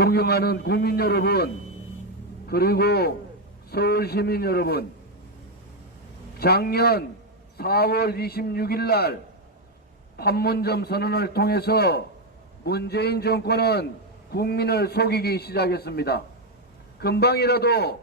존경하는 국민 여러분, 그리고 서울 시민 여러분, 작년 4월 26일 날 판문점 선언을 통해서 문재인 정권은 국민을 속이기 시작했습니다. 금방이라도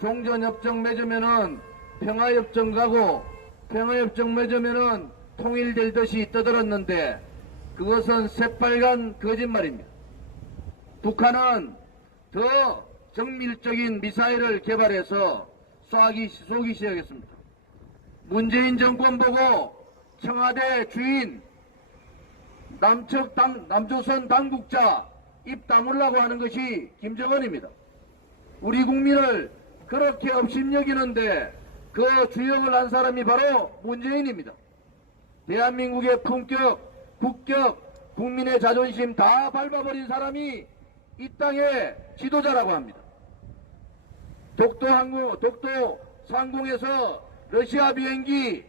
종전협정 맺으면은 평화협정 가고 평화협정 맺으면은 통일될 듯이 떠들었는데 그것은 새빨간 거짓말입니다. 북한은 더 정밀적인 미사일을 개발해서 쏘기 시작했습니다. 문재인 정권 보고 청와대 주인 남조선 당국자 입 다물라고 하는 것이 김정은입니다. 우리 국민을 그렇게 업신여기는데 그 주역을 한 사람이 바로 문재인입니다. 대한민국의 품격, 국격, 국민의 자존심 다 밟아버린 사람이 이 땅의 지도자라고 합니다. 독도 상공에서 러시아 비행기,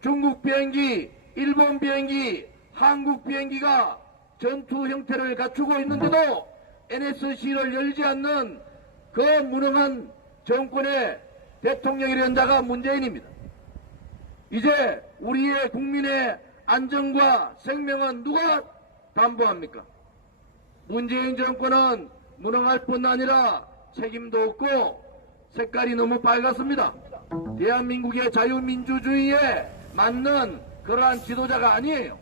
중국 비행기, 일본 비행기, 한국 비행기가 전투 형태를 갖추고 있는데도 NSC를 열지 않는 그 무능한 정권의 대통령이라는 자가 문재인입니다. 이제 우리의 국민의 안전과 생명은 누가 담보합니까? 문재인 정권은 무능할 뿐 아니라 책임도 없고 색깔이 너무 빨갛습니다. 대한민국의 자유민주주의에 맞는 그러한 지도자가 아니에요.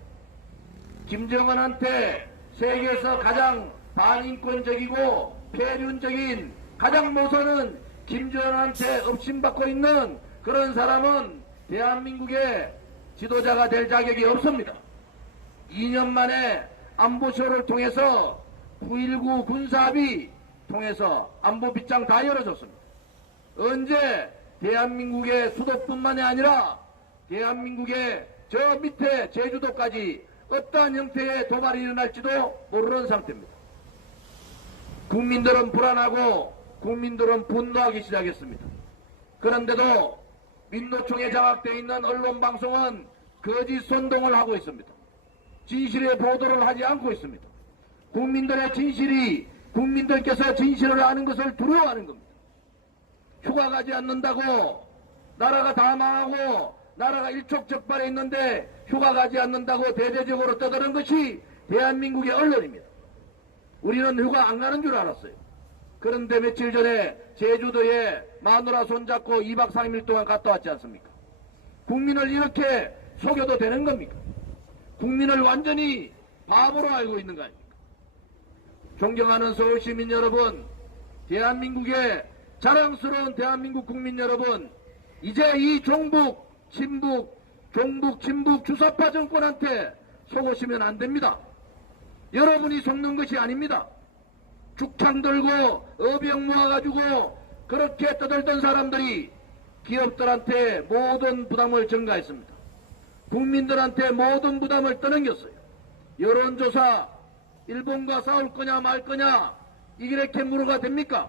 김정은한테 세계에서 가장 반인권적이고 폐륜적인 가장 모선은 김정은한테 업신받고 있는 그런 사람은 대한민국의 지도자가 될 자격이 없습니다. 2년 만에 안보쇼를 통해서 9.19 군사합의 통해서 안보 빗장 다 열어줬습니다. 언제 대한민국의 수도뿐만이 아니라 대한민국의 저 밑에 제주도까지 어떠한 형태의 도발이 일어날지도 모르는 상태입니다. 국민들은 불안하고 국민들은 분노하기 시작했습니다. 그런데도 민노총에 장악되어 있는 언론방송은 거짓 선동을 하고 있습니다. 진실의 보도를 하지 않고 있습니다. 국민들의 진실이 국민들께서 진실을 아는 것을 두려워하는 겁니다. 휴가 가지 않는다고 나라가 다 망하고 나라가 일촉즉발해 있는데 휴가 가지 않는다고 대대적으로 떠드는 것이 대한민국의 언론입니다. 우리는 휴가 안 가는 줄 알았어요. 그런데 며칠 전에 제주도에 마누라 손잡고 2박 3일 동안 갔다 왔지 않습니까? 국민을 이렇게 속여도 되는 겁니까? 국민을 완전히 바보로 알고 있는 거 아닙니까? 존경하는 서울시민 여러분, 대한민국의 자랑스러운 대한민국 국민 여러분, 이제 이 종북, 친북 주사파 정권한테 속으시면 안 됩니다. 여러분이 속는 것이 아닙니다. 죽창 들고 어병 모아가지고 그렇게 떠들던 사람들이 기업들한테 모든 부담을 전가했습니다. 국민들한테 모든 부담을 떠넘겼어요. 여론조사, 일본과 싸울 거냐 말 거냐 이렇게 물어가 됩니까?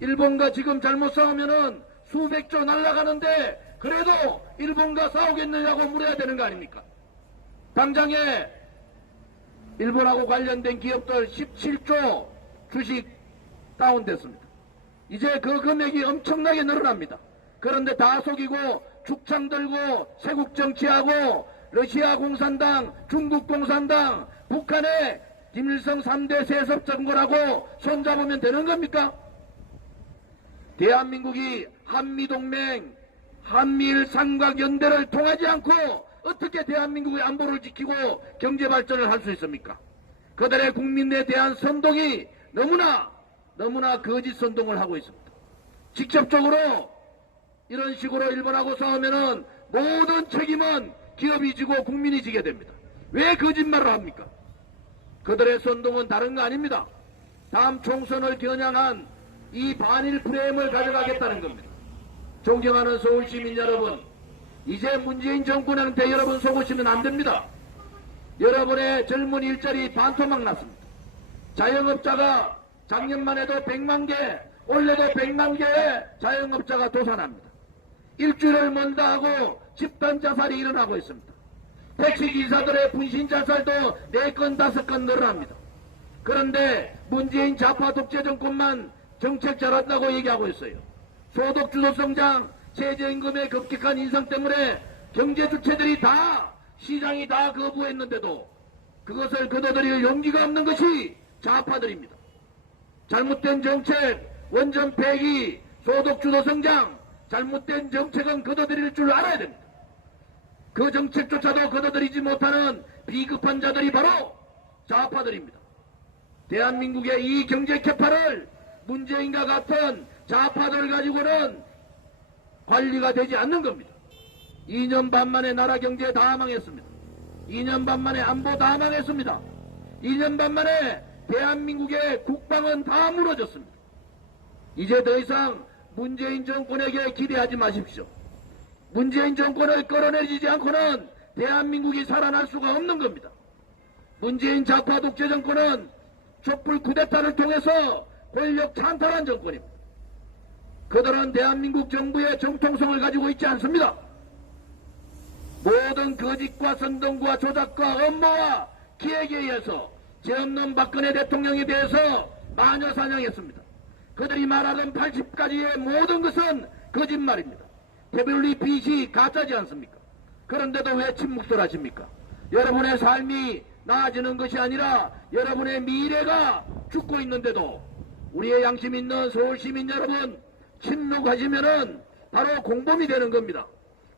일본과 지금 잘못 싸우면은 수백조 날아가는데 그래도 일본과 싸우겠느냐고 물어야 되는 거 아닙니까? 당장에 일본하고 관련된 기업들 17조 주식 다운됐습니다. 이제 그 금액이 엄청나게 늘어납니다. 그런데 다 속이고 죽창 들고 세국 정치하고 러시아 공산당, 중국 공산당, 북한의 김일성 3대 세습 정권하고 손잡으면 되는 겁니까? 대한민국이 한미동맹, 한미일 삼각연대를 통하지 않고 어떻게 대한민국의 안보를 지키고 경제발전을 할 수 있습니까? 그들의 국민에 대한 선동이 너무나 거짓 선동을 하고 있습니다. 직접적으로 이런 식으로 일본하고 싸우면은 모든 책임은 기업이 지고 국민이 지게 됩니다. 왜 거짓말을 합니까? 그들의 선동은 다른 거 아닙니다. 다음 총선을 겨냥한 이 반일 프레임을 가져가겠다는 겁니다. 존경하는 서울시민 여러분, 이제 문재인 정권한테 여러분 속으시면 안 됩니다. 여러분의 젊은 일자리 반토막 났습니다. 자영업자가 작년만 해도 100만 개, 올해도 100만 개의 자영업자가 도산합니다. 일주일을 먼다 하고 집단 자살이 일어나고 있습니다. 택시기사들의 분신 자살도 4건, 5건 늘어납니다. 그런데 문재인 좌파 독재 정권만 정책 잘한다고 얘기하고 있어요. 소득 주도 성장, 최저임금의 급격한 인상 때문에 경제 주체들이 다, 시장이 다 거부했는데도 그것을 거둬들일 용기가 없는 것이 좌파들입니다. 잘못된 정책, 원전 폐기, 소득 주도 성장, 잘못된 정책은 거둬들일 줄 알아야 됩니다. 그 정책조차도 거둬들이지 못하는 비급한 자들이 바로 좌파들입니다. 대한민국의 이 경제 개파를 문재인과 같은 좌파들 가지고는 관리가 되지 않는 겁니다. 2년 반 만에 나라 경제 다 망했습니다. 2년 반 만에 안보 다 망했습니다. 2년 반 만에 대한민국의 국방은 다 무너졌습니다. 이제 더 이상 문재인 정권에게 기대하지 마십시오. 문재인 정권을 끌어내리지 않고는 대한민국이 살아날 수가 없는 겁니다. 문재인 좌파 독재 정권은 촛불 쿠데타를 통해서 권력 찬탈한 정권입니다. 그들은 대한민국 정부의 정통성을 가지고 있지 않습니다. 모든 거짓과 선동과 조작과 음모와 기획에 의해서 죄 없는 박근혜 대통령에 대해서 마녀 사냥했습니다. 그들이 말하던 80가지의 모든 것은 거짓말입니다. 태블릿 빚이 가짜지 않습니까? 그런데도 왜 침묵들 하십니까? 여러분의 삶이 나아지는 것이 아니라 여러분의 미래가 죽고 있는데도 우리의 양심 있는 서울시민 여러분, 침묵하시면은 바로 공범이 되는 겁니다.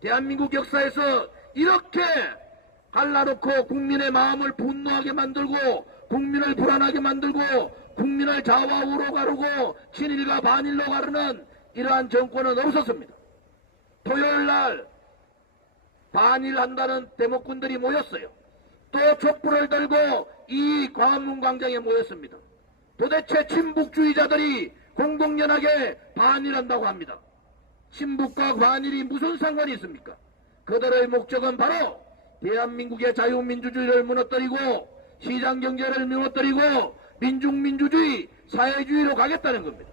대한민국 역사에서 이렇게 갈라놓고 국민의 마음을 분노하게 만들고 국민을 불안하게 만들고 국민을 좌우로 가르고 친일과 반일로 가르는 이러한 정권은 없었습니다. 토요일날 반일한다는 데모꾼들이 모였어요. 또 촛불을 들고 이 광화문 광장에 모였습니다. 도대체 친북주의자들이 공동연하게 반일한다고 합니다. 친북과 반일이 무슨 상관이 있습니까? 그들의 목적은 바로 대한민국의 자유민주주의를 무너뜨리고 시장경제를 무너뜨리고 민중민주주의, 사회주의로 가겠다는 겁니다.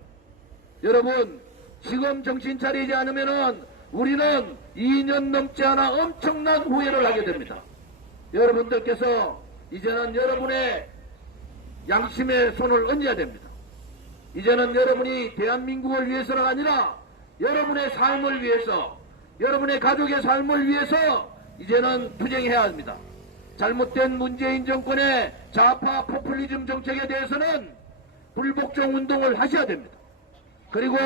여러분, 지금 정신 차리지 않으면은 우리는 2년 넘지 않아 엄청난 후회를 하게 됩니다. 여러분들께서 이제는 여러분의 양심의 손을 얹어야 됩니다. 이제는 여러분이 대한민국을 위해서가 아니라 여러분의 삶을 위해서, 여러분의 가족의 삶을 위해서 이제는 투쟁해야 합니다. 잘못된 문재인 정권의 좌파 포퓰리즘 정책에 대해서는 불복종 운동을 하셔야 됩니다. 그리고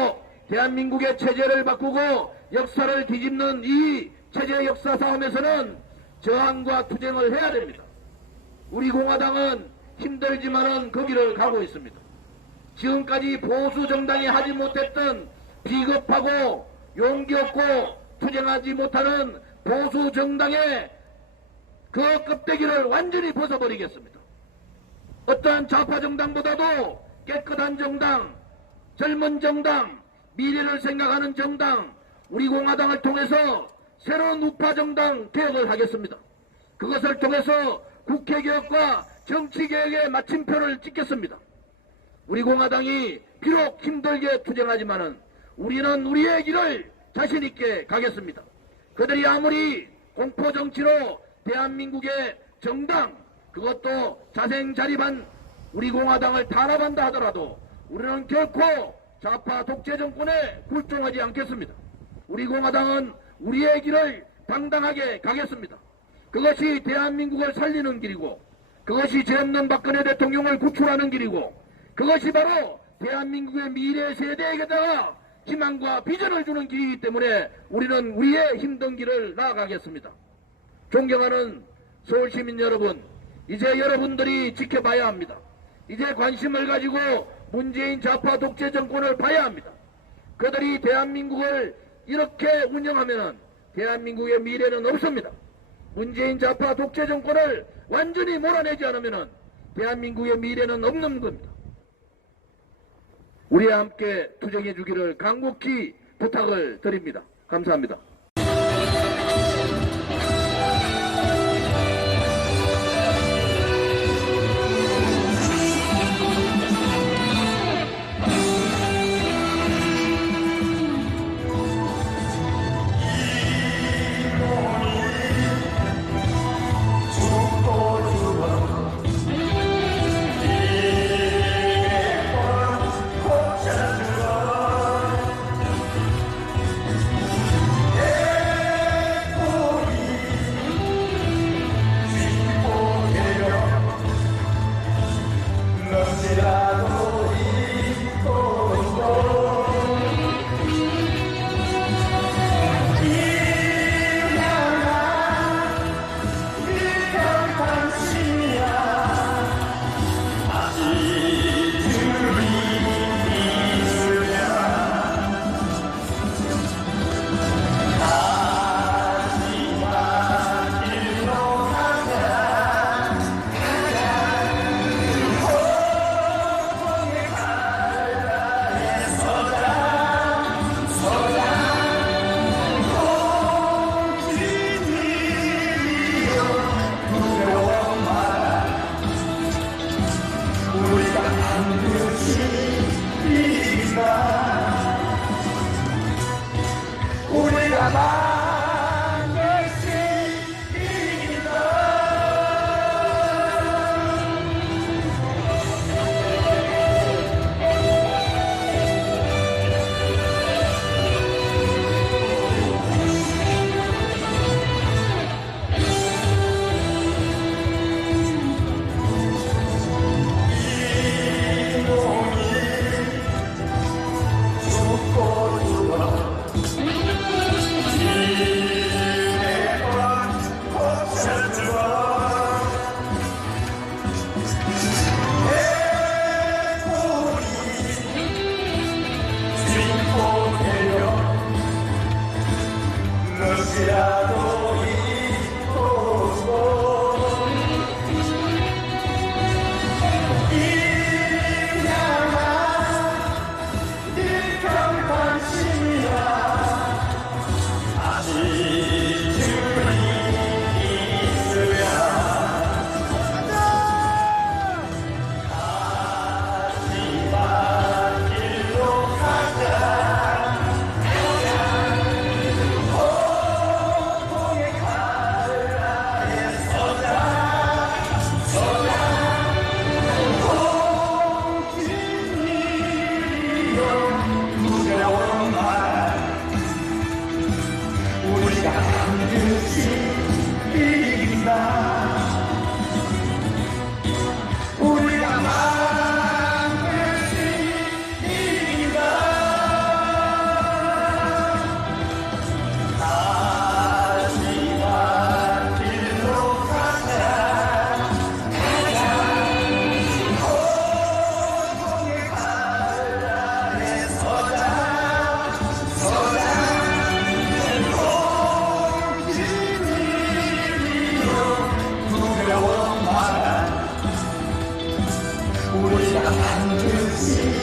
대한민국의 체제를 바꾸고 역사를 뒤집는 이 체제 역사 싸움에서는 저항과 투쟁을 해야 됩니다. 우리 공화당은 힘들지만은 거기를 가고 있습니다. 지금까지 보수 정당이 하지 못했던 비겁하고 용기 없고 투쟁하지 못하는 보수 정당의 그 껍데기를 완전히 벗어버리겠습니다. 어떠한 좌파 정당보다도 깨끗한 정당, 젊은 정당, 미래를 생각하는 정당, 우리 공화당을 통해서 새로운 우파 정당 개혁을 하겠습니다. 그것을 통해서 국회개혁과 정치개혁의 마침표를 찍겠습니다. 우리 공화당이 비록 힘들게 투쟁하지만은 우리는 우리의 길을 자신있게 가겠습니다. 그들이 아무리 공포정치로 대한민국의 정당, 그것도 자생자립한 우리 공화당을 탄압한다 하더라도 우리는 결코 좌파 독재 정권에 굴종하지 않겠습니다. 우리 공화당은 우리의 길을 당당하게 가겠습니다. 그것이 대한민국을 살리는 길이고 그것이 죄 없는 박근혜 대통령을 구출하는 길이고 그것이 바로 대한민국의 미래 세대에게다가 희망과 비전을 주는 길이기 때문에 우리는 우리의 힘든 길을 나아가겠습니다. 존경하는 서울시민 여러분, 이제 여러분들이 지켜봐야 합니다. 이제 관심을 가지고 문재인 좌파 독재 정권을 봐야 합니다. 그들이 대한민국을 이렇게 운영하면 대한민국의 미래는 없습니다. 문재인 좌파 독재 정권을 완전히 몰아내지 않으면 대한민국의 미래는 없는 겁니다. 우리와 함께 투쟁해 주기를 간곡히 부탁을 드립니다. 감사합니다. 반드시 이긴다. 우리가 반드시 이긴다. 너지라도 이토록 이양아 네 평판심이야. 아직 주님이 있으면 하지만 길로 가자. 우리가 반드시 이긴다. 우리가 반드시 이긴다. 하지만 길로 가자. 고통의 바다에 서자. 우리가 반드시